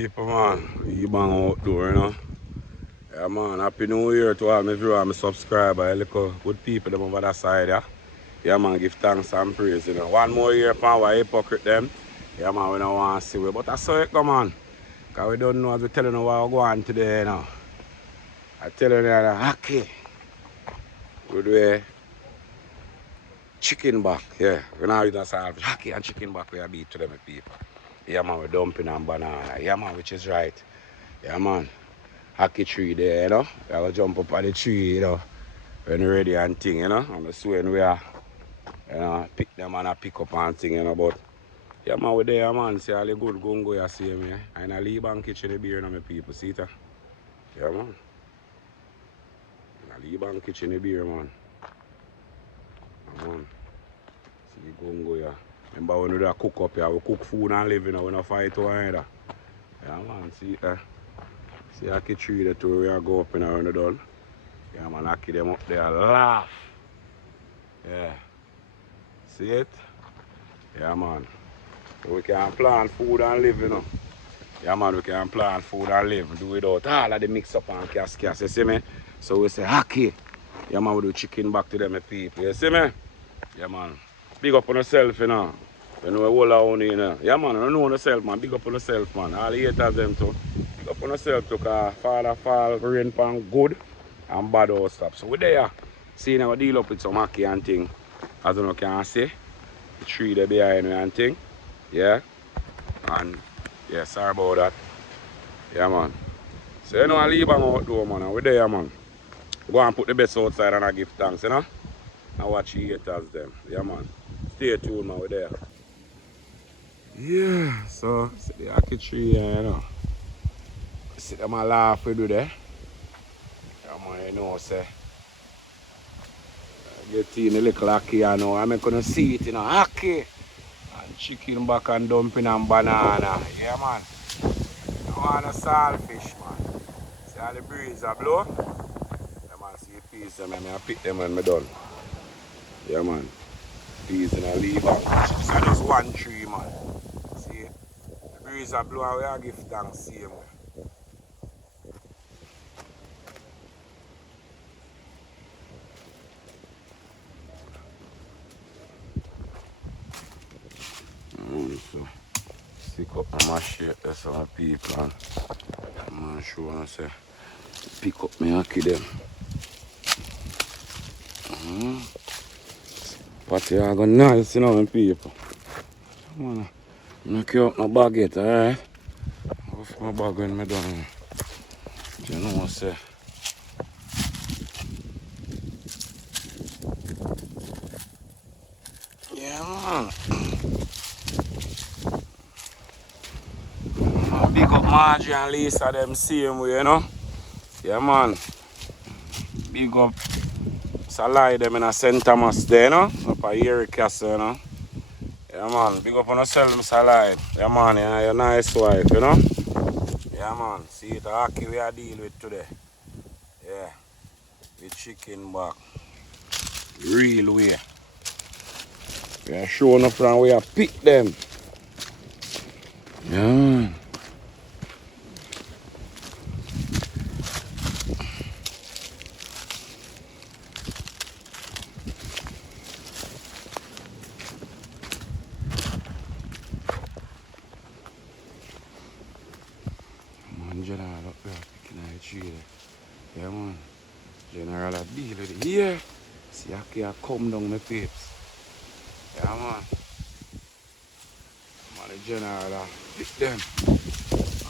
people, man. We bang outdoor, you know. Yeah, man. Happy New Year to all my viewers, my subscribers, little good people them over that side, yeah. Yeah, man. Give thanks and praise, you know. One more year for our hypocrite them. Yeah, man. We don't want to see we, but I saw it come on. Because we don't know as we telling you what we're going today, you know. I tell you that Ackee. We do chicken back, yeah. We're not using salvage. Ackee and chicken back we are beat to them people. Yeah, man. We're dumping and banana. Yeah, man. Which is right. Yeah, man. Ackee tree there, you know. We have to jump up on the tree, you know, when we're ready and thing, you know. And that's when we are, you know, pick them and I pick up and thing, you know. But, yeah, man, we're there, man. See all the good gungo you see me. And I leave and kitchen the beer, you know, my people. See it? Yeah, man. I leave and kitchen the beer, man. Yeah, man. See the gungo, yeah. Remember when we do cook up here, we cook food and live, you know, we don't fight over either. Yeah, man, see it? See Ackee tree there too, we are go up in around the done. Yeah, man, Ackee them up there, laugh. Yeah. See it? Yeah, man. So we can plant food and live, you know. Yeah, man, we can plant food and live. Do without all of the mix up and cas, you see me? So we say Ackee. Yeah, man, we do chicken back to them people, you see me? Yeah, man. Big up on yourself, you know. You know, all around you know. Yeah, man, I don't know yourself, man. Big up on yourself, man. All the haters them too. Big up on yourself too, because fall, rain pan good and bad all stop. So we there. See now we deal up with some Ackee and thing. As you can see. The tree there behind me and thing. Yeah. And yeah, sorry about that. Yeah, man. So you know I leave them outdoor, man. And we there, man. Go and put the best outside and I give thanks, you know. And watch the haters them. Yeah, man. Stay tuned, man. We there. Yeah, so see the Ackee tree here, you know. See them a laugh we do there. Yeah, man, you know, say. Get in the little Ackee, you know. I'm gonna see it, you know. Ackee and chicken back and dumpling and banana. Yeah, man. I want a saltfish, man. See how the breeze are blow? Yeah, man, see the peas, them, I pick them when I'm done. Yeah, man. Peas and I leave them. So just one tree, man. See? The breeze are blow away, I give thanks, see them. So stick up my shirt there some people and I'm gonna show and say pick up my Ackee them. Party are going nice, you know, when people. I'm gonna carry up my baguette, alright? Go for my bag when I'm done. You know what I say? Yeah, man. Big up Margie and Lisa, them same way, you know? Yeah, man. Big up Salai, them in a St. Thomas there, you know? Up at Erie Castle, you know? Yeah, man. Big up on yourself, Salai. Yeah, man. Yeah, you're a nice wife, you know? Yeah, man. See it, Ackee we are deal with today. Yeah. With chicken back. Real way. We are showing up from where I pick them. Yeah, man. General up there picking a tree there. Yeah, man. General a deal with it. Here. See Ackee a come down my peeps. Yeah, man. Man, the general a pick them.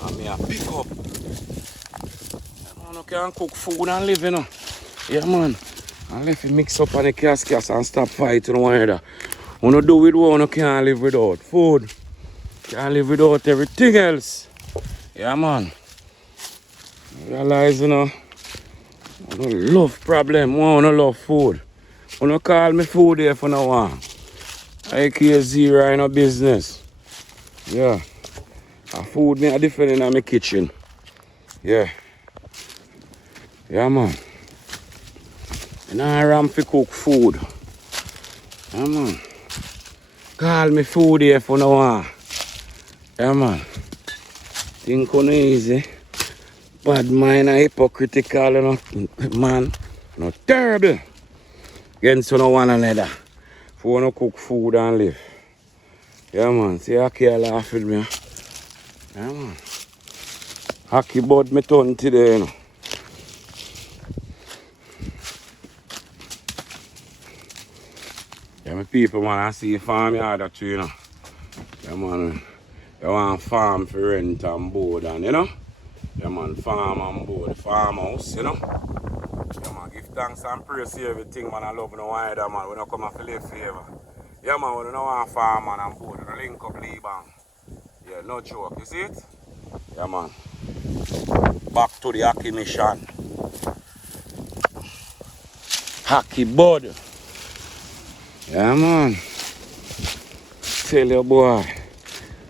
And me a pick up. Yeah, man, you can cook food and live, you know. Yeah, man. And let you mix up on the cas and stop fighting one another. When you do with one, you can't live without food. You can't live without everything else. Yeah, man. Realize, you know, I don't love problem, I don't love food. When you call me food here for now on, I zero in a business. Yeah. And food me are different in my kitchen. Yeah. Yeah, man. And I ram for cook food. Yeah, man. Call me food here for now on. Yeah, man. Think on easy. Bad mind and hypocritical, you know. Man, no terrible. Against one another. For no cook food and live. Yeah, man. See, Ackee laugh with me. Yeah, man. Ackee bud me turn today, you know. Yeah, my people, man, I see farm yard at you, know. Yeah, man. You want farm for rent and board and, you know. Yeah, man, farm and board, farmhouse, you know. Yeah, man, give thanks and praise to everything, man. I love no one either, man. We don't come and live favor. Yeah, man, we don't want farm man, and board. We don't link up Liban. Yeah, no joke, you see it? Yeah, man. Back to the Ackee mission. Ackee bud. Yeah, man. Tell you, boy.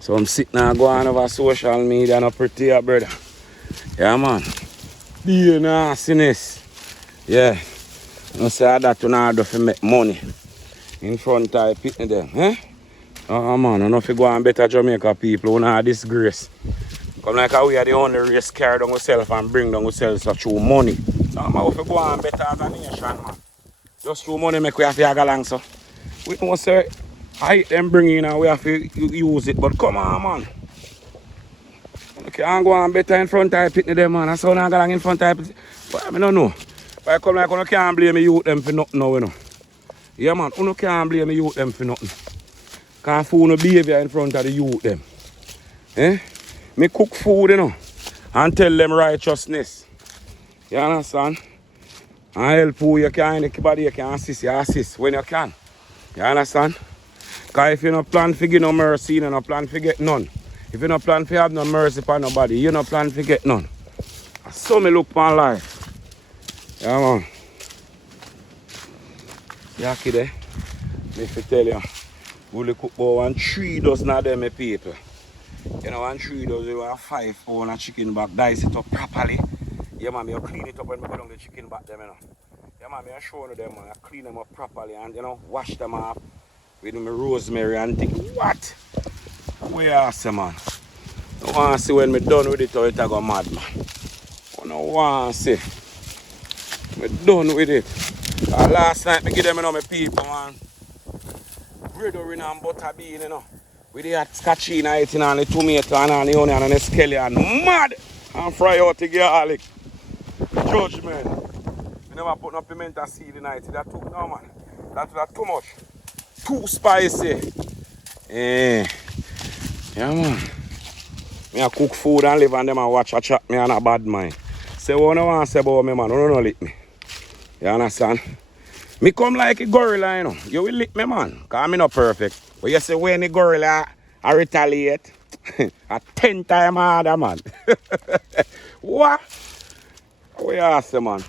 So I'm sitting and going over social media and pretty, brother. Yeah, man. Be nastiness. Yeah. You say that you not do to make money in front of the pitney them. Eh? Oh, man. I know if you go and better Jamaica people, we not disgrace. Come like how we are the only race carry down ourselves and bring down ourselves so through money. So man, if you go and better as a nation, man. Just through money make we have to go along, so. We know say I them bring in and we have to use it, but come on, man. You can't go and better in front of the pitney them, man. That's how I go along in front of the pitney. But I don't know. But I come like you can't blame me youth them for nothing now, you know. Yeah, man, you can't blame me youth them for nothing. Can't fool no behavior in front of the youth them. Eh? Me cook food, you know, and tell them righteousness. You understand? And help who you can, anybody you can assist, you assist when you can. You understand? Because if you don't plan to get no mercy, you don't plan to get none. If you don't plan to have no mercy upon nobody, you don't plan to get none. That's so me look upon life. Yeah, man. Ackee there, me if tell you, we look cook about 1 3 dozen of them people. You know, 1 3 dozen, you have 5 pounds of chicken back, dice it up properly. Yeah, man, you clean it up when we go down the chicken back them, you know. Yeah, man, I show you them, man, I clean them up properly and, you know, wash them up with my rosemary and things. What? We awesome, man. I want to see when me done with it or it I go mad, man. I don't want to see. Me done with it. Last night, I give them, you know, my people, man. Bread and butter bean, you know. With the hot scotchina eating and the tomato and the onion and the scallion. Mad! And fry out the garlic. Judgment. You never put no pimento seed in it. That too, no, man. That's too much. Too spicy. Yeah, man. Me a cook food and live and them and watch a chat me and a bad mind. Say what you want to say about me, man. You don't lick me. You understand? Me come like a gorilla, you know. You will lick me, man. Because I'm not perfect. But you say when a gorilla I retaliate, a 10 times harder, man. What? We ask you, man.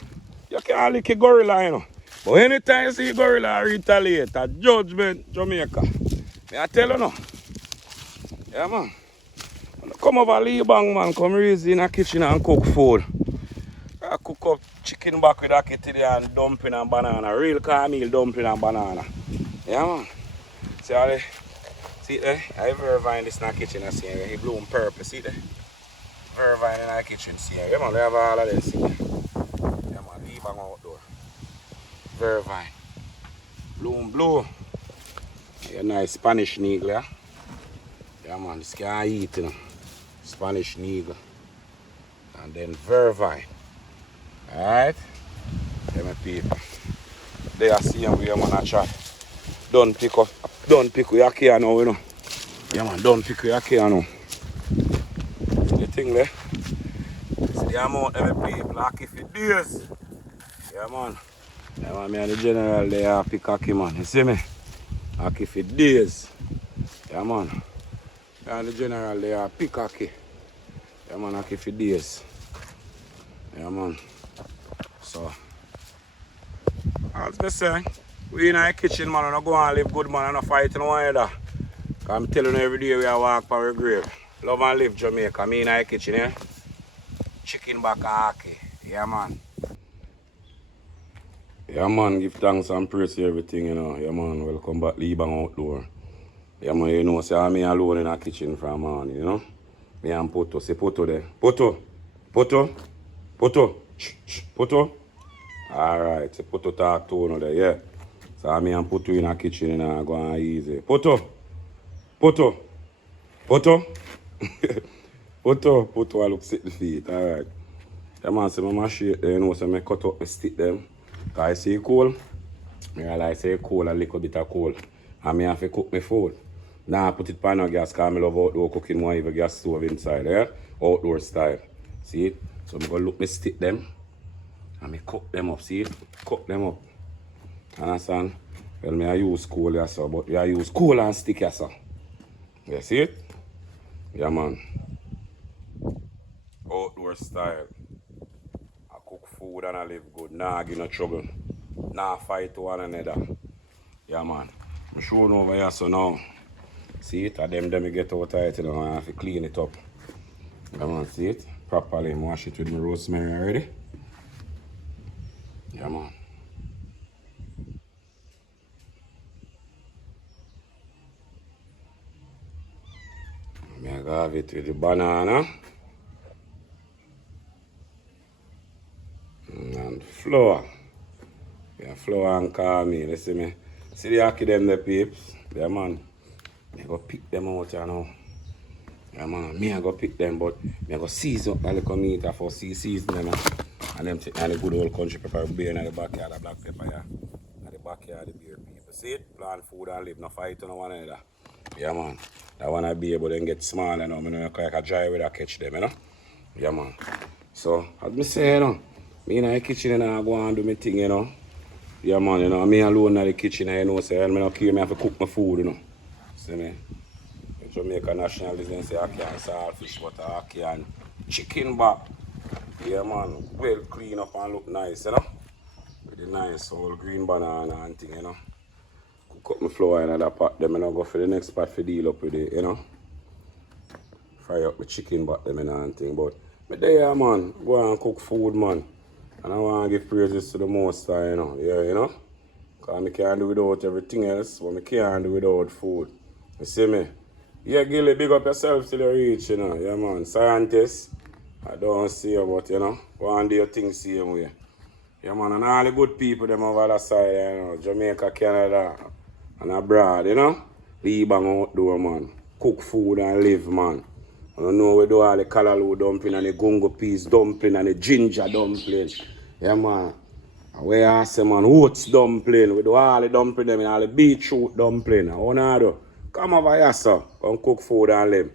You can't lick a gorilla, you know. But anytime you see a gorilla I retaliate, a judgment, Jamaica. Me I tell you now. Yeah, man. Come over Liban, man. Come raise in the kitchen and cook food. I cook up chicken back with Ackee today and dumpling and banana. Real cornmeal dumpling and banana. Yeah, man. See there? I have vervine this in the kitchen. I see it. He bloom purple. See there? Vervine in the kitchen. See it? Yeah, man. We have all of this. See there? Yeah, man. Leave them outdoor. Vervine. Bloom blue. Yeah, nice Spanish needle. Yeah, yeah, man. This can eat, you know. Spanish needle. And then vervine. Alright? Yeah, my people. They are seeing we man a chat. Don't pick up your Ackee now, you know. Yeah, man, don't pick your Ackee now. The thing there. See the amount of the people Ackee for days. Yeah, man. Yeah, man, me and the general there pick Ackee, man. You see me? Ackee for days. Yeah, man. Me and the general there pick Ackee. Yeah, man, Ackee for days. Yeah, man. So, as I say, we in our kitchen, man, and I go and live good, man, and I fight no one either. I'm telling you every day we are walk by our grave. Love and live Jamaica. Me in our kitchen, eh? Chicken back Ackee. Yeah, man. Yeah, man, give thanks and praise to everything, you know. Yeah, man, welcome back Liban outdoor. Yeah, man, you know, say I'm alone in our kitchen from morning, you know. Me and Poto. Say Poto there. Poto. Poto. Poto. Shh, shh. Poto. Alright. Say Poto talk to you there, yeah. So me and Poto in the kitchen and I go on easy. Poto. Poto. Poto. Poto I look sick the feet. Alright. The man say my shake there, you know, so I cut up the stick them. Cause I see it cool. I realize say cool a little bit of cool. And I have to cook my food. Now I put it on the gas because I love outdoor cooking more even gas stove inside, yeah? Outdoor style. See it? So I'm gonna look me stick them and I cook them up, see it? Cook them up. Understand? Well, I use coal, yeah, so, but I use coal and stick, yeah, so. You see it? Yeah, man. Outdoor style. I cook food and I live good. Nah, give no trouble. Nah, fight one another. Yeah, man. I'm showing over here, so now. See it? And them get out of it, you know, I have to clean it up. Yeah, man, see it? Properly. Wash it with my rosemary already. Yeah, man. I have it with the banana. And flour. Yeah, flour and caramel. You see me? See the ackee them the peeps? Yeah, man. I go pick them out here now. Yeah, man. Me I go pick them, but I go season up a little meat for season them. And them and the good old country pepper beer in the backyard, the black pepper, yeah. And the backyard, the beer people. See it? Plant food and live, no fight on one another. Yeah, man. That one I be able to then get small, you know. I mean, I can dry with I catch them, you know. Yeah, man. So, as I say, you know, me in the kitchen and I go and do my thing, you know. Yeah, man, you know, me alone in the kitchen, you know, so I don't care, I have to cook my food, you know. See me? In Jamaica nationalism, say ackee and saltfish, but ackee and chicken back. Yeah, man, well clean up and look nice, you know. With the nice old green banana and thing, you know. Cook up my flour in that pot, then I go for the next pot for deal up with it, you know. Fry up my chicken back them and thing, but there, man, go and cook food, man. And I want to give praises to the Most High, you know. Yeah, you know. Because I can't do without everything else, but I can't do without food. You see me? Yeah, Gilly, big up yourself till you reach, you know. Yeah, man. Scientists, I don't see you, but, you know, one day things same way. Yeah, man. And all the good people, them over the side, you know. Jamaica, Canada, and abroad, you know. Leave bang outdoor, man. Cook food and live, man. I don't know we do all the callaloo dumpling and the gungo peas dumpling and the ginger dumpling. Yeah, man. And we say, man, oats dumpling. We do all the dumpling them and all the beetroot dumpling. I want to do. Come over here, sir. Come cook food and live.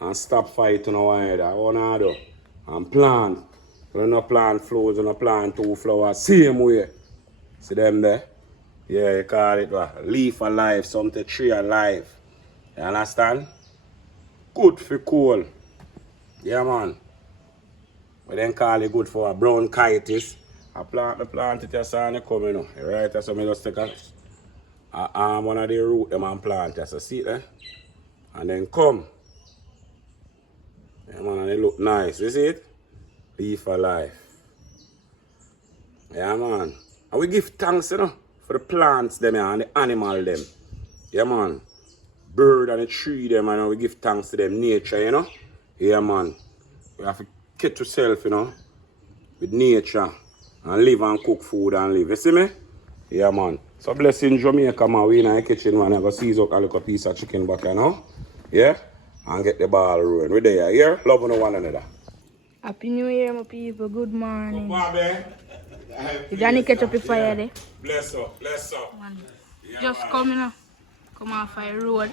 And stop fighting over here. I want to do. And plant. We don't plant flowers, we don't plant two flowers. Same way. See them there? Yeah, you call it what? Leaf alive, something tree alive. You understand? Good for coal. Yeah, man. We then call it good for a bronchitis. I plant it as I come, you know. Right? That's why I just take one of the root them and plant it. So see it, eh? And then come. Yeah, man, and it look nice. You see it? Leaf alive. Yeah, man. And we give thanks, you know, for the plants them and the animal them. Yeah, man. Bird and the tree them, and we give thanks to them, nature, you know. Yeah, man. We have to get yourself, you know, with nature and live and cook food and live. You see me? Yeah, man. So blessing Jamaica, man. We in the kitchen, man. I go seize up a little piece of chicken back, you know. Yeah? And get the ball rolling. We there, yeah? Loving one another. Happy New Year, my people. Good morning. Good morning. You got any ketchup in fire there? Bless up, bless up. Yeah, just come, you know. Come off fire road.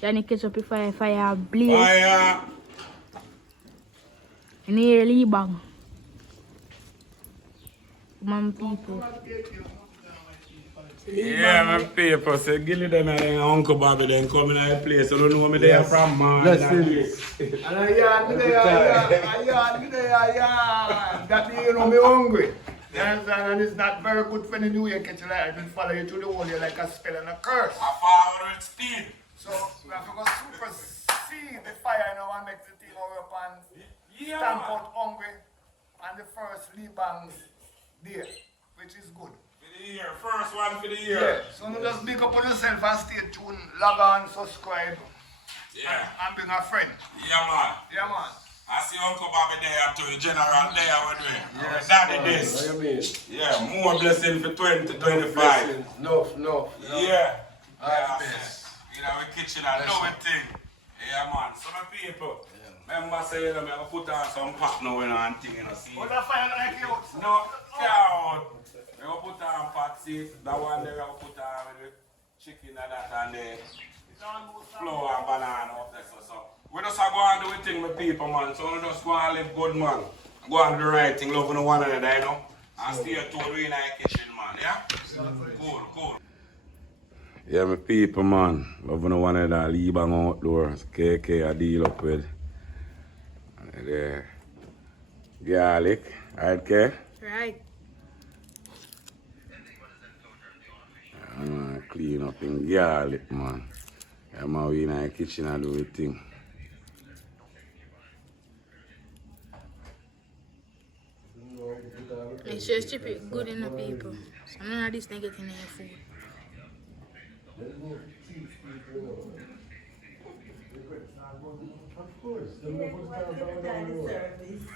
Johnny ketchup in fire, fire blaze. Fire! Nearly bang. Come on, people. Yeah, my people. So Gilly them and Uncle Bobby then coming to the place. So don't know where they are from, man. Blessings. And that you know me hungry. You understand? And it's not very good for the new year catch like it will follow you to the whole year like a spell and a curse. I follow with speed. So we have to go supersede the fire, you know, and make the thing over up and stamp out hungry on the first Liban's day, which is good. For the year, first one for the year. Yeah, so just big up on yourself and stay tuned, log on, subscribe, Yeah. And bring a friend. Yeah, man. Yeah, man. I see Uncle Bobby there too, the general there we're doing. Yes, Daddy man. this. What do you mean? Yeah, more blessing for 2025. Blessings. No. Yeah. All the best. You know, we kitchen and know a thing. Yeah, man. Some people. Remember say, you know, I put on some pot now and thing, you know, see. Put a fire like you. No, cow. We will put on pot, see. That one there we will put on with the chicken and that and the flour and banana up there. So. We just go and do the thing with people, man. So we just go and live good, man. Go and do the right thing, loving one another, you know. And stay tuned in the kitchen, man, yeah? Cool. Yeah, my people, man. Loving one another, leave bang outdoors. KK I deal up with. There. Garlic, right, K? Right. Clean up in garlic, man. Yeah, man, we in the kitchen and do the thing. Make sure you strip it good enough, people. So none of this thing get in your food. Of course, the put it down the road.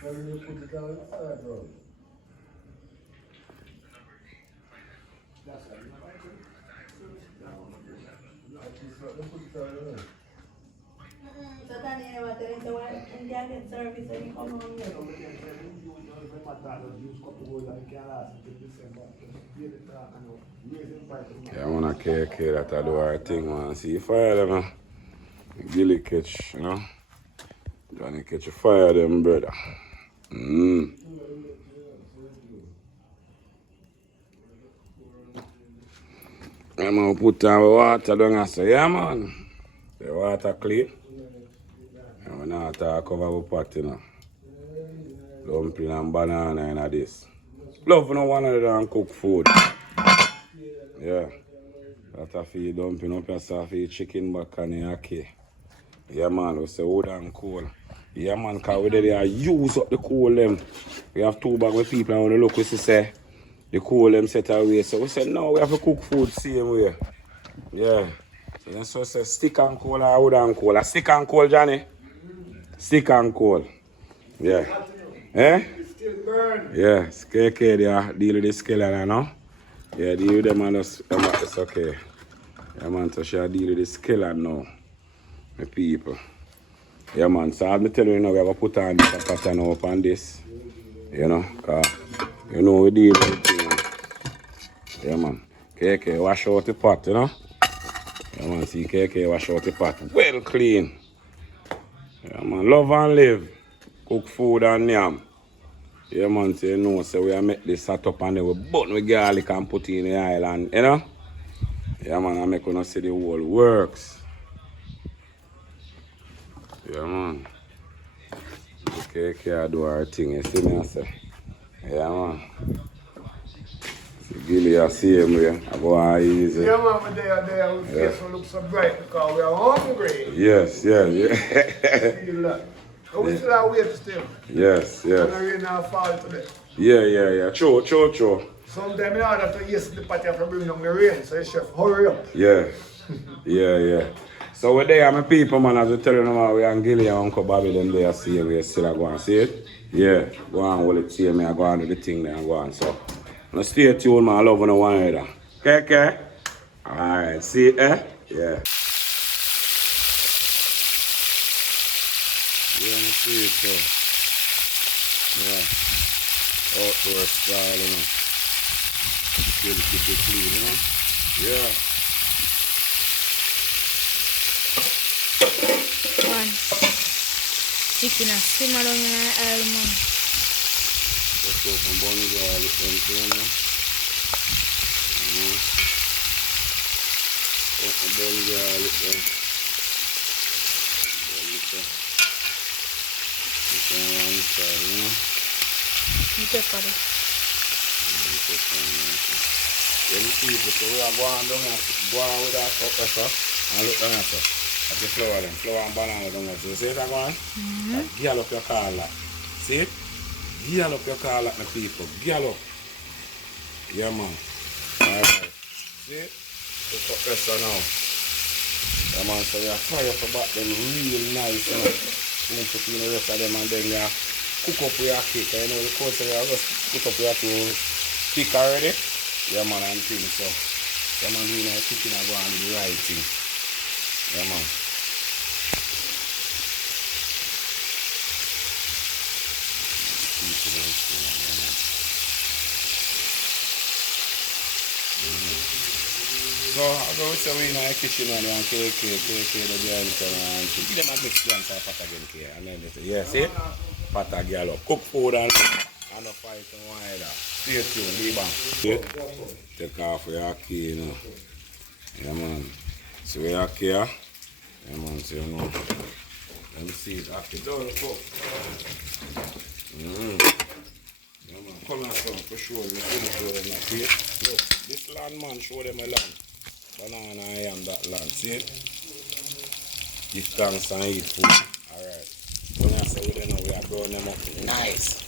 Then you put it down inside the road. That's how you like it. They put it down the road. So Danny, I want to tell you why you get service when you come home here. Yeah, I want to KK that I do our thing, man. See, fire them, man. Gilly catch, you know. Johnny catch a fire them, brother. I'm going to put down water down here, so yeah, man. The water clean. And we not talk over the pot, you know. Dumpling and banana and this. Love no one of them cook food. Yeah. That I feed dumpling up yourself, feed chicken back and ackee. Yeah, man, we say wood and coal. Yeah, man, because we there use up the coal them. We have 2 bags with people and when look, we say the coal them set away. So we say, no, we have to cook food same way. Yeah. So then so say stick and coal or wood and coal. A stick and coal, Johnny? Stick and coal. Yeah. Eh? Still burn. Yeah, KK there deal with the skeleton now. Yeah, deal with them and it's okay. Yeah, man, so she deal with the skeleton now. My people. Yeah, man, so as I tell you, we have to put on this pattern up on this. You know, because, you know, we deal with the thing. Yeah, man. KK, wash out the pot, you know. Yeah, man, see KK wash out the pot. Well clean. Yeah, man, love and live. Cook food and yam. Yeah, man, so you know, so we make this set up and then we button with garlic and put it in the island, you know? Yeah, man, I make you see the whole works. Yeah, man. Okay, I do our thing, you see me, I say. Yeah, man. See, Gilly, I see him here. I go on easy. Yeah, man, we're there. Our face will look so bright because we are hungry. Yes. Feel that. But we still have wait still. Yes. And the rain now fall today. Yeah. True. Sometimes in order to ease the party, you have to bring down the rain, so you chef, hurry up. Yeah. So we're there, my people, man, as we tell you now, we and Gilly and Uncle Bobby, them there, see we still go and see it. Yeah, go on, hold it, see me, I go on do the thing there and go on. So, now stay tuned, man, I love you one another. Okay? Alright, see it, eh? Yeah. Yeah, I see it, so. Yeah. Outdoor style, you know. Still keep it clean, you know? Yeah. Man, chicken and simmer down in the oil, man. Just open bunny garlic and thing, you know? Open bunny garlic then. This one on this side, you know? You pepper it. Then the people, so we are going down here, go on with that pepper, so, and look down here, so. At the flour then, flour and banana down there. So you see it going? Gear up your car like. See it? Gear up your car like my people. Gear up. Yeah, man. Alright. See it? Look up this now. Yeah, man, so you fry up about them real nice, you know. You put in the rest of them and then you cook up with your cake. You know, the course you just cook up with your cake thick already. Yeah, man, and things. So, yeah, man, doing the cooking and go on with the right thing. Yeah, man. So I go with we in the kitchen and KK the behind and give them a mix plant for pot again here. And then they say, yeah, see? Pot again up. Cook food and a fight and wider. Stay tuned, be back. Take off your key, you know. Yeah, man. See where your key, yeah, man, so you know. Let me see it. After done, cook. Yeah, man. Come on, son, for sure. You show them that. See? Look, this land, man, show them a land. Banana I am that land, see? Give thanks and eat food. Alright. So now say we don't know we are brown them up. Nice.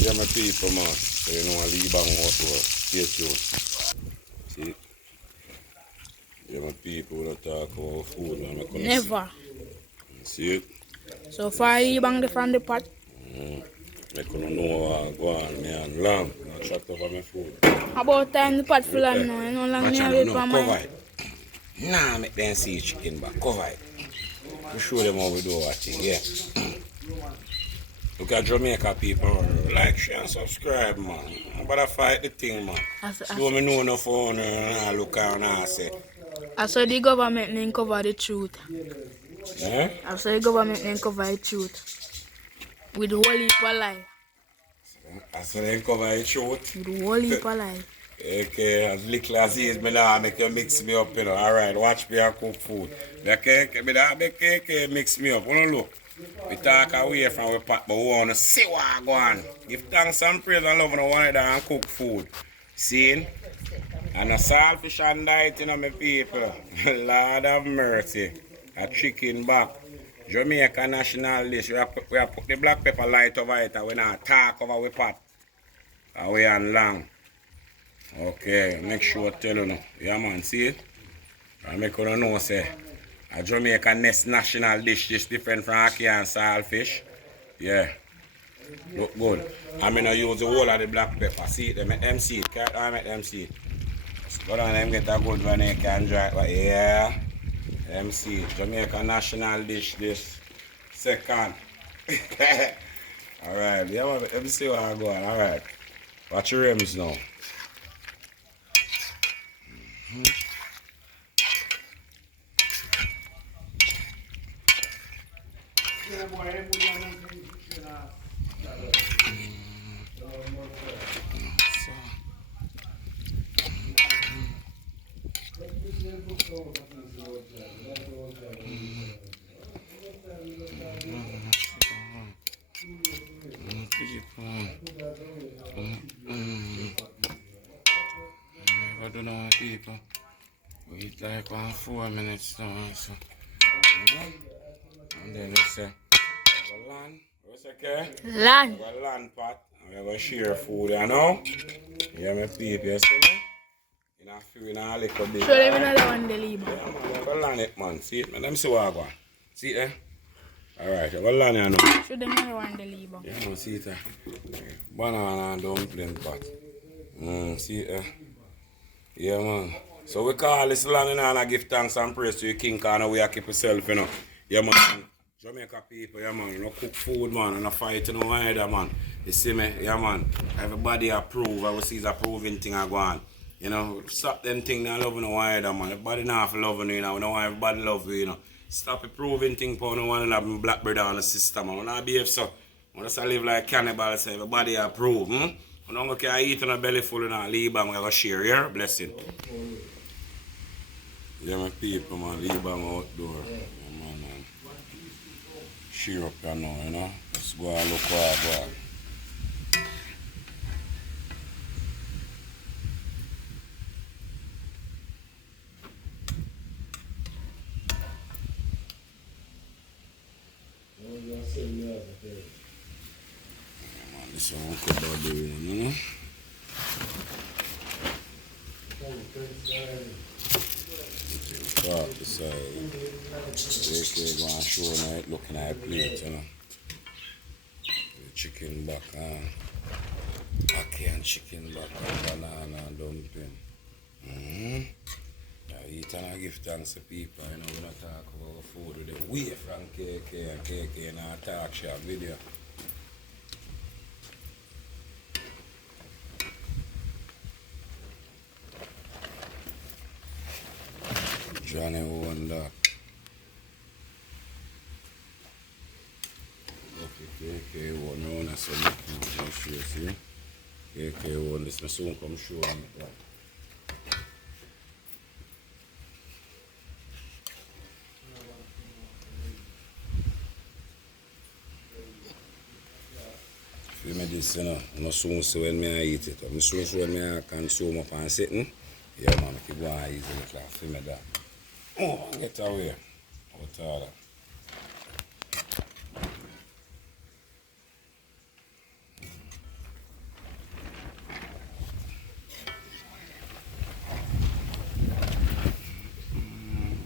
Yeah, my people, man. So you know I leave bang out to us. Stay tuned. See? Yeah, my people will talk about food, man. Never. See it? So far you bang the from the pot. I couldn't know go on me and long. I trapped over my food. About time the pot full of now, you know long me have it for cover mine. it. Nah, make them see chicken back. Cover it. We show them how we do our thing, yeah. Look at Jamaica people, like, share and subscribe, man. But I fight the thing, man. So me know enough for I look and I say. I saw the government name cover the truth. Eh? I saw the government name cover the truth. With the whole heap of lie. I saw them cover the truth. With the whole heap of lie. Okay, as little as it is, me now make you mix me up, you know. Alright, watch me and cook food. Okay, me now make cake, mix me up. Wanna look? We talk away from our pot, but we want to see what I go on. Give thanks and praise and love and one and cook food. See? And a saltfish and diet, you know, my people. Lord have mercy. A chicken back. Jamaica national dish. We have put the black pepper light over it and we not talk over our pot. Away and long. Okay, make sure I tell you now. Yeah, man, see it? I make you know, say. A Jamaica national dish is different from ackee and saltfish. Yeah. Look good. I'm going to use the whole of the black pepper. See it? They make them see it. Can't I make them see it? Go down and get a good one. They can dry it. Yeah. Them see it. Jamaica national dish this. Second. Alright. Yeah, let me see what I go on. Alright. Watch your rims now. I don't know people. We eat like 4 minutes now, so. And then we say, we land. What's okay? Land. We land pot. And we go share food, you know? Yeah, my people, you see me? In a few, in a little bit. Show them another one, the leave. Yeah, man, we land it, man. See it, man. Let me see what I got. See it, eh? Alright, we land it now. Show them another one, the leave. Yeah, man, see it, eh? Banana and dumpling pot. See it, eh? Yeah, man. So we call this land and I give thanks and praise to your king, because we are keep yourself, you know. Yeah, man. Jamaica people, yeah, man. You know, cook food, man, and a fight, you know, either, man. You see me? Yeah, man. Everybody approve. I will see the approving thing I go on. You know, stop them things that love you, no either, man. Everybody not love you, you know. We don't want everybody love you, you know. Stop improving things for no one and have blackbird on the system. I want to behave so. I want to live like cannibal, so everybody approve. I don't care eat on a belly full and leave and I go share here. Blessing. Yeah, my people, man, leave them outdoor. Yeah, man. Cheer up here now, you know. Let's go and look what I got. This one could be doing, you know. Talk beside AK going show night looking at a plate, you know. The chicken back on. Ackee and chicken back on banana and dumpling. I eat and I give thanks to people, you know, we don't talk about food with them. We from KK and KK in our talk shop video. Johnny Wonder. Okay, KK one, no one has some making sure, see? KK one, this my soon come show me that. Feel me this, you know, I'm not soon see when I eat it. I'm soon see when I consume up and sitting. Yeah, man, I keep going easy with that. Feel me that. Oh, get away. What's all that?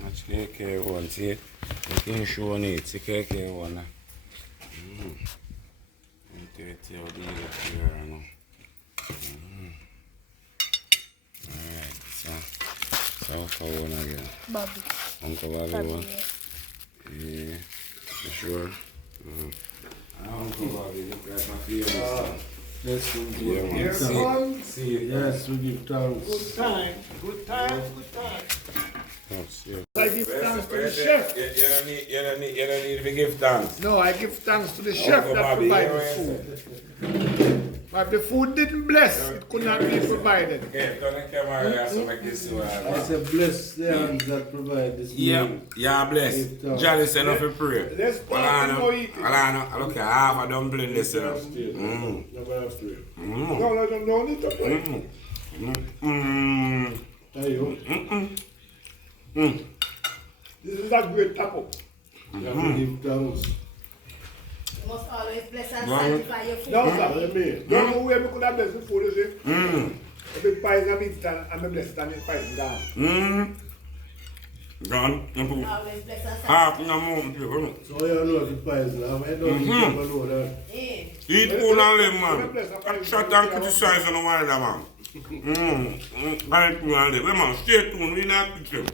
Watch KK1, see it? You can show it, see KK1. Take your deal here now. Alright, so for one again. Bobby. Uncle Bobby one? Yeah, you sure? Uncle Bobby, look like my feelings. Yes, we Yeah, give man. thanks. See, Yes, we give thanks. Good time, good time, good time. see. I give thanks to the chef. You don't need to give thanks. No, I give thanks to the chef Uncle that Bobby, provided yeah, food. But if the food didn't bless, it could not be provided. Okay, turn the camera there so make this see what I I got. say bless the hands that provide this meal. Yeah, bless. Johnny said nothing pray. Let's go and go eat it. Look at half a dumpling this, you know. Never afraid. No need to pray. There you go. This is a great tapo. You have to give thanks. You must always bless and sanctify your food. No, sir. Don't know where we could have blessed the food, you see. If it pies and meat stand and the blessed and it pies gone. Gone. Always bless and Half sanctify. in a moment, people. So you know if it pies now, I don't know that. Eat food and live, man. Shut and criticize on the wild, man. Eat food and live. Hey, man, stay tuned. We not kitchen.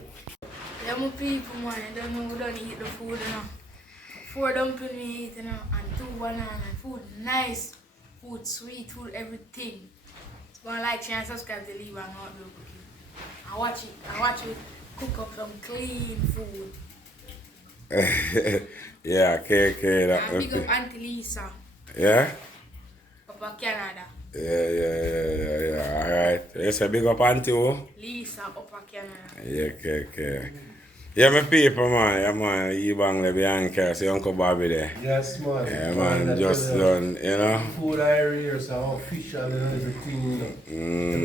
Yeah, my people, man, I don't know who don't eat the food, you know. 4 dumpling me eat, you know, and 2 banana. Food nice, food sweet, food everything. So I like, share and subscribe to Leave and Outdoor Cooking. I watch it cook up some clean food. Yeah, KK. And big up Auntie Lisa, Yeah? up in Canada. Yeah. Alright. You say big up auntie, oh? Lisa, up in Canada. Yeah, KK. Yeah, my people, man. Yeah, man. You bang the behind car. See Uncle Bobby there. Yes, man. Yeah, man. Just done, you know. Food area, so how fish and everything, you know.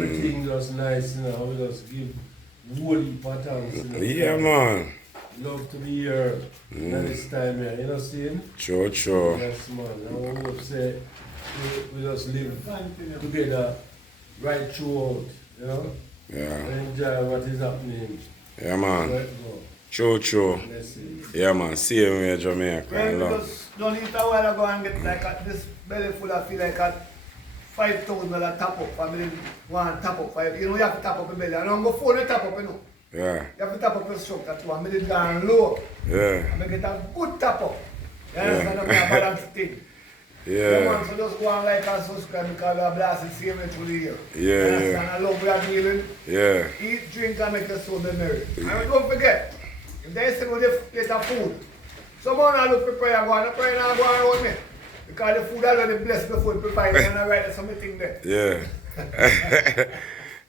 Everything just nice, you know. We just give woolly patterns, you know. Yeah, man. Love to be here at this time here, you know, see him? True. Yes, man. I would say we just live together right throughout, you know. Yeah. Enjoy what is happening. Yeah, man. Let go. True. Let's see. Yeah, man. See you in Jamaica. Well, You we know. just don't eat a while ago and get like this belly full of feel like a $5,000 top up. Family want top up. You know, you have to top up your belly. I don't go phone you top up, you know. Yeah. You have to top up your stroke that one. Minute gone low. Yeah. And make it a good top up. You understand? I'm a balanced thing. Yeah. Man, so just go and like and subscribe because we are blasting same way through the year. Yeah, You yeah. understand? I love we are dealing. Yeah. Eat, drink and make your soul be merry. And don't forget, If they send me the plate of food, someone I look prepare go and pray now go around me. Because the food already blessed before prepare and I write something there. Yeah.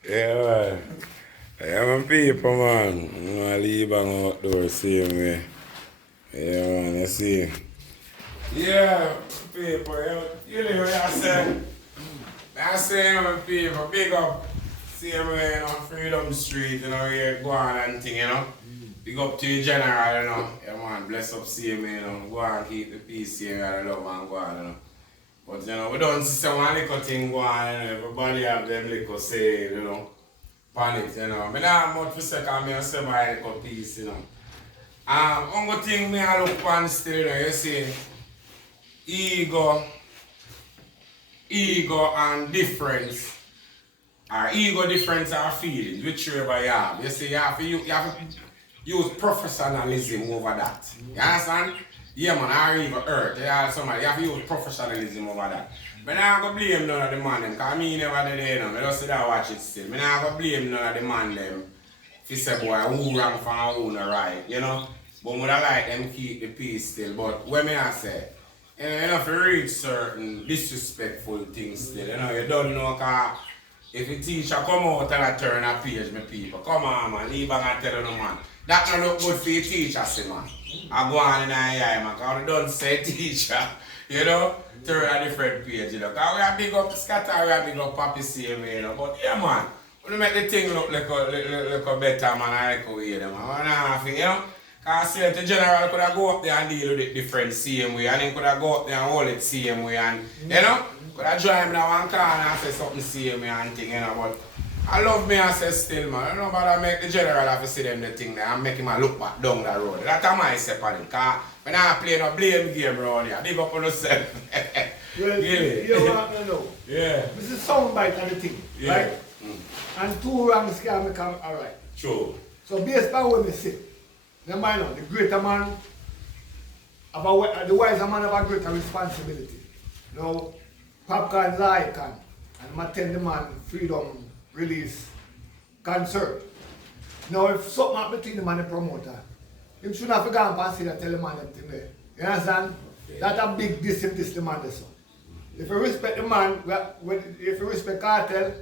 Yeah, man. Yeah, man, people, man. You know, I leave and outdoors same way. Yeah, man, you see. Yeah, people, you know what I say? I say, man, people, big up. Same way, you know, Freedom Street, you know, here, go on and thing, you know. Big up to you, General, you know. Yeah, man, bless up, same way, you know. Go on, keep the peace here, and love, and go on, you know. But, you know, we don't see one little thing go on, you know. Everybody have them little say, you know, panic, you know. I don't have much to say, because I say my little piece, you know. One thing me I look on still, you know, you see, ego and difference, or ego difference are feelings, whichever you have. You see, you have to use professionalism over that. You understand? Yeah, man, or even hurt. You have to use professionalism over that. But I'm not going to blame none of the man them, because me never did it, you know. I just sit there and watch it still. I'm not going to blame none of the man them. If you say, boy, who wrong for who not right, you know? But I like them keep the peace still. But when I say, you know, you have to read certain disrespectful things still. You know, you don't know, because if a teacher come out and turn a page, my people, come on, man, leave and tell them, man. That don't look good for your teacher, see, man. I go on in the eye, man, because we don't say teacher, you know, turn a different page, you know. Because we have big up Scatter, we have big up Papi same way, you know. But yeah, man, we make the thing look like a better, man, I like way, man. You know. Because see, the General could have go up there and deal with it different same way, and then could have go up there and hold it same way, and you know, could have join me in one corner and say something same way and thing, you know. But I love me and say still, man. I don't know about make the General have to see them the thing there and make him look back down the road. That's my step on it. Because when I play no blame game around here, big up on yourself. Well, you want to know. Yeah. This is soundbite of the thing, yeah. right? And two wrongs can become alright. True. So based on what we say, the man, the greater man, the wiser man have a greater responsibility. You know, Popcorn's an icon, and I tell the man freedom release concert. Now if something happen between the man and the promoter, him shouldn't have to go and see that tell the man everything there. You understand? Yeah. That's a big diss the man there. So. If you respect the man, if you respect cartel,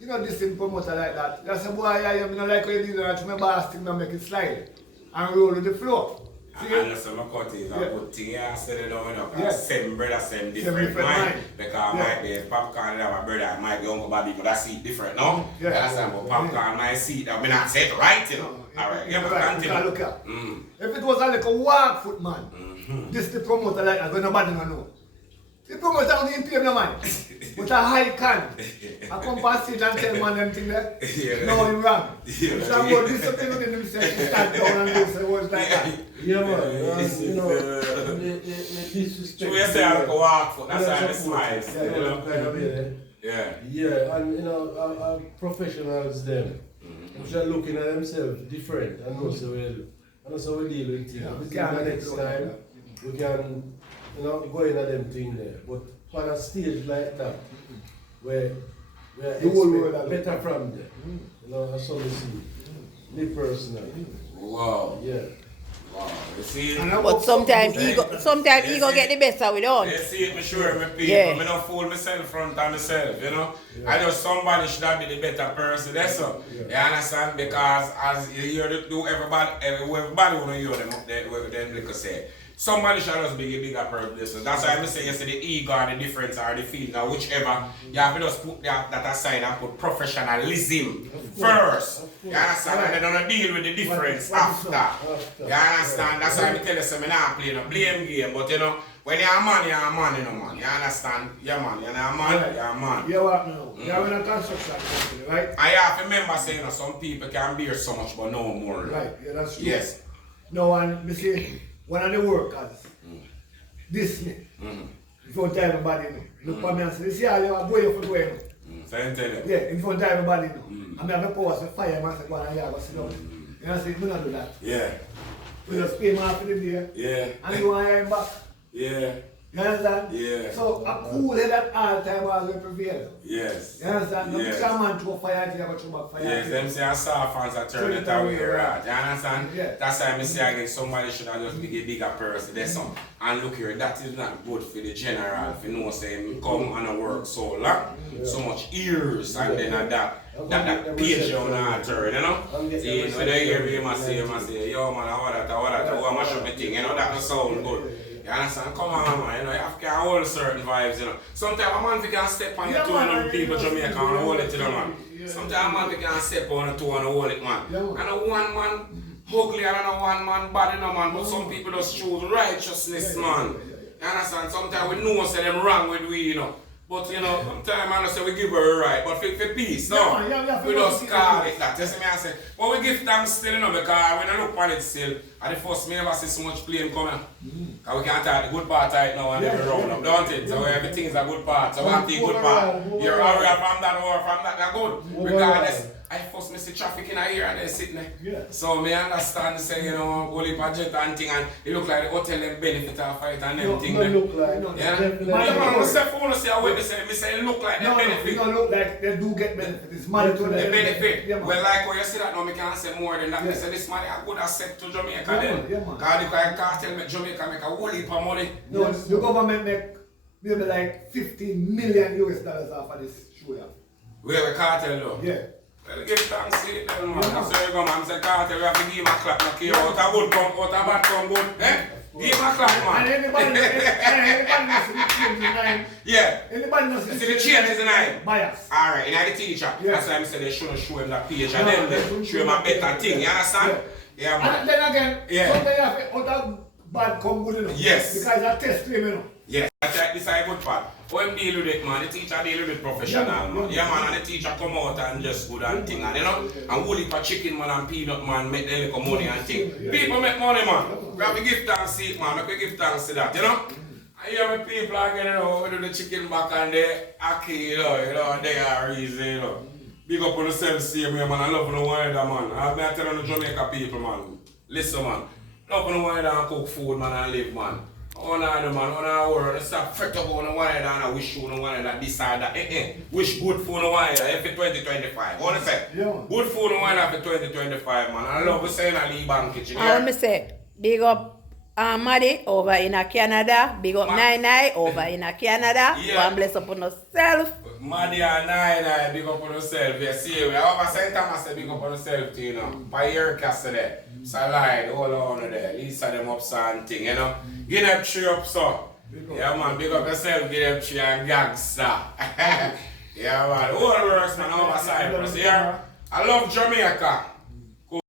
you know this promoter like that. That's a boy I am, you know, like when you do that to my boss thing, make it slide and roll with the floor. And that's my cut is a good thing, yeah, I said it now, you know, yeah. Same brother, same different mind. Because might be Popcorn have a brother, might be Uncle Bobby, but I see it different, no? Yeah. That's but Popcorn might see it, I mean, I say it right, you know. Alright, yeah, but continue. Look at. If it was like a walk foot man, this is the promoter like that, when nobody don't know. The promoter don't even pay no man. But a high can. I come past it and tell man them thing there. Yeah. No, you're wrong. Yeah. So I'm going to do something with himself to stand down and do so it was like that. Yeah, man. You know, the disrespect. So you say I go walk foot, that's why I smile. Yeah, you know, kind of way. Yeah. Yeah, and you know, professionals them, which are looking at themselves different and know so well. And that's how we deal with things. We can next time, we can, you know, go in at them thing there. But on a stage like that, where we expect better from them, you know, that's how we see it. Me personally. Wow. Yeah. Wow. You see it? But sometimes ego get the best of it on. You see it, me sure, me people. Yeah. Me not fool myself front of myself, you know. Yeah. I just somebody should have been the better person, that's all. Yeah. You understand? Because as you hear everybody wanna hear them up there, them like I say. Somebody should just be a bigger person. That's why I say yesterday the ego or the difference or the feeling or whichever, you have to just put that aside and put professionalism first. You understand? And then don't deal with the difference after. You understand? That's why I tell you, so I'm not playing a blame game, but you know, when you're a man, you know, man. You understand? You're a man. You're a man, you're a man. You what now? You're in a construction company, right? I have to remember saying, you know, some people can bear so much, but no more. Right, yeah, that's true. Yes. No, and you see, one of the workers, this me, in front of everybody, look for me and say, you see how you are going for going. So you tell you? Yeah, in front of everybody. And I have a power to fire him and say, go on, you have to sit down. And I say, we don't do that. Yeah. We just pay him off for the day. Yeah. And you want to hear him back. Yeah. You understand? Yeah. So a cool head at all time always prevail. Yes. You understand? No Yes. picture man to a fire to have a back fire. Yes, them say I saw fans that turn it away, right? You understand? Yeah. That's why I say again, somebody should have just be a bigger person. That's some. And look here, that is not good for the general. If you know, say him come and work so long, so much years, and then that page on the turn, you know? See, when I hear him, I say, yo man, I want that, oh, I mash up my thing, you know, that don't sound good. You understand? Come on, man, you know, you have to hold certain vibes, you know. Sometimes a man can step on the toe and people Jamaica and hold it, you know, man. Sometimes a man can step on the toe and hold it, man. And a one man ugly and a one man bad, you know, man, but some people just choose righteousness, man. You understand? Sometimes we know say them wrong with we, you know. But you know, sometimes I say we give her a right, but for peace, no. We just call it that. You see me, I say, but we give thanks still, you know, because when I look on it still, at the first, me never see so much plane coming. Because we can't take the good part right now and every round up, don't it? So everything is a good part. So we have the good part. You're all right from that or from that, they're good. Regardless, I first me see traffic in here and they're sitting there. Yeah. So me understand, say, you know, go leave a jet and thing, and it look like the hotel them benefit off it and everything. No look like. Yeah, man, say phone say away. Me say look like they benefit. It don't look like they do get benefit. It's money to them. They benefit. Yeah, Well, like when you see that now, me can't say more than that. Me say this money a good asset to Jamaica then. Yeah, man. Because the cartel make Jamaica make a whole heap of money. No, the government make maybe like 15 million US dollars off of this show. Yeah. We have a cartel though. Yeah. Well, give thanks to it then, man. That's where you go, man. Say cartel, we have to give him a clap. No care out a good come, out a bad come good. Eh? Give him a clap, man. And anybody knows the chain is nine. Yeah. Anybody knows See the chain is nine. Bias. Alright, and the teacher. Yeah. That's why I said they shouldn't show him that page and then they show him a better thing. You understand? Yeah, man. And then again, Yeah. somebody have to out of bad come good enough. Yes. Because I test claim, you know. Yeah, that's right, this is a good part. How him deal with it, man, the teacher deal with it professional, man. Yeah, man, and the teacher come out and just good and thing, and you know, and wool heap of chicken, man, and peanut, man, make them little money and thing. People make money, man. We have to give thanks to it, man, make we give thanks to that, you know. I hear my people again, you know, we do the chicken back and the Ackee, you know, they are easy, you know. Big up on yourself, same way, man, I love no one other, man. I've been telling the Jamaica people, man, listen, man, love no one other and cook food, man, and live, man. On the man, on our world, stop fret up on the one and I wish you no one that decide that. Wish good for no one for 2025. What I say? Yeah. Good for no one for 2025, man. I love saying a Lee Bank kitchen. I want me say, big up Maddie over in Canada, big up Nai over in Canada. Yeah. One bless up on yourself. Maddie and Nai, big up on yourself. You see, we have a St. Thomas, big up on yourself too, you know. By your castle there. Salide, all on there. Lisa them up something, you know. Give them tree up, so. Yeah, man, big up yourself, give them tree and gangster. Yeah, man, all works, man, over Cyprus, yeah. I love Jamaica.